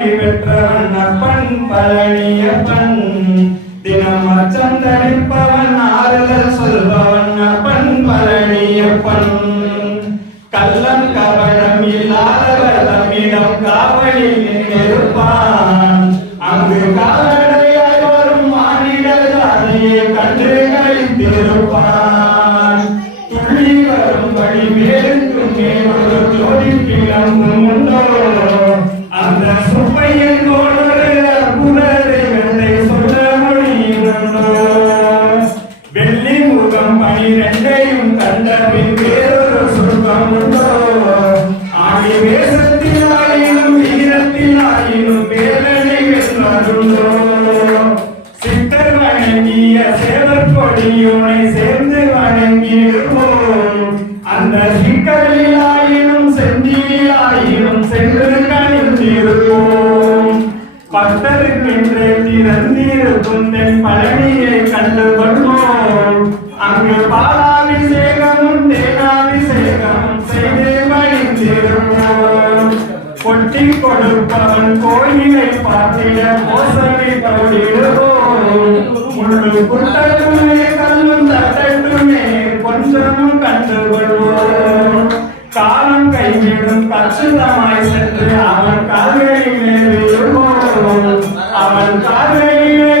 பெற்றவன் அப்பன் பழனியப்பன் தினம் அச்சம் தணிப்பவன் ஆறுதல் சொல்பவன் அப்பன் பழனியப்பன் கள்ளம் கபடம் இல்லாதவர் தம்மிடம் காவலில் இருப்பான் அங்கு காவடையாய் வரும் மானிடர் அதையே கண்டு கழித்திருப்பான் துள்ளி வரும்படி மேலுக்கும் மேல் ஒரு ஜோடி கிளம்பும் உண்டோ அந்த சுப்பையின் ஒரு அற்புதத்தை சொல்ல முடியுமோ வெள்ளி முகம் 12ஐயும் கண்டபின் வேறொரு சுகம் உண்டோ ஆடி வேசத்தினாயினும் வீரத்தினாயினும் வேதனைகள் வருண்டோ சித்தர் வணங்கிய சேவர் கொடியோனை சேர்ந்து வணங்கிடுவோம் அந்த சிக்கலிலாயினும் செந்திலாயினும் சென்று கணிந்திருப்போம் பக்தருக்கென்று திறந்திருக்கும் தென் பழனியை கண்டு கொள்வோம் அங்கு பாலாபிஷேகமும் தேனாபிஷேகமும் செய்து வழிந்திருப்போம் கொட்டி கொடுப்பவன் கோயிலை பார்த்திட கோசனை பவிடுவோம் முழு குட்டத்துமே கல்லும் தட்டத்துமே கொஞ்சமும் கண்டு கொள்வோம் காலம் கைவிடும் கச்சிதமாய் சென்று அவன் கால்களிலே விழுவோம் அவன் கால்களிலே